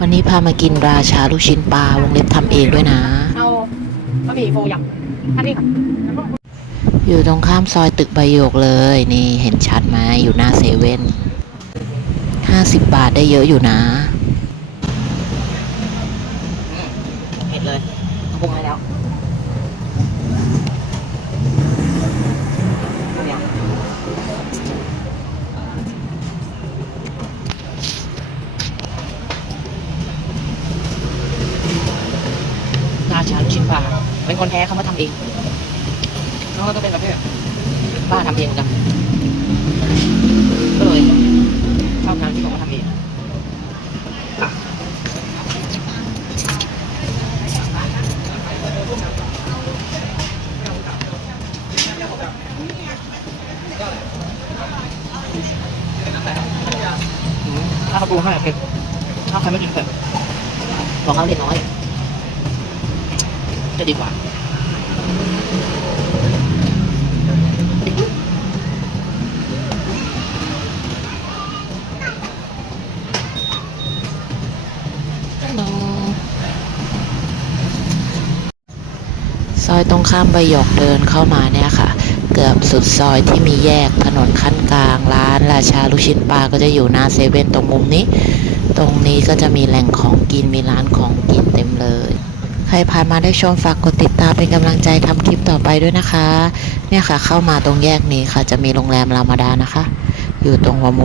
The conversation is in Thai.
วันนี้พามากินราชาลูกชิ้นปลาวงเล็บทำเองด้วยนะ เอาบะหมี่โฟยักท่านนี้ค่ะอยู่ตรงข้ามซอยตึกใบโยกเลย นี่เห็นชัดไหมอยู่หน้าเซเว่นห้าสิบบาทได้เยอะอยู่นะเผ็ดเลยปรุงให้แล้วเนี่ยรา ชาลูกชิ้นปลาเป็นคนแท้เขามาทำเองเขาก็เป็นประเภทป้าทำเองกันก็เลยชอบงานที่เขามาทำเองถ้าเขาปรุงให้เผ็ดถ้าใครไม่กินเผ็ดบอกเขาเล็กน้อย จะดีกว่าซอยตรงข้ามใบหยกเดินเข้ามาเนี่ยค่ะ เกือบสุดซอยที่มีแยกถนนขั้นกลางร้านราชาลูกชิ้นปลาก็จะอยู่หน้าเซเว่นตรงมุมนี้ ตรงนี้ก็จะมีแหล่งของกินมีร้านของกินเต็มเลย ใครผ่านมาได้ชมฝากกดติดตามเป็นกำลังใจทำคลิปต่อไปด้วยนะคะ เนี่ยค่ะเข้ามาตรงแยกนี้ค่ะ จะมีโรงแรมรามาดานะคะ อยู่ตรงหัวมุม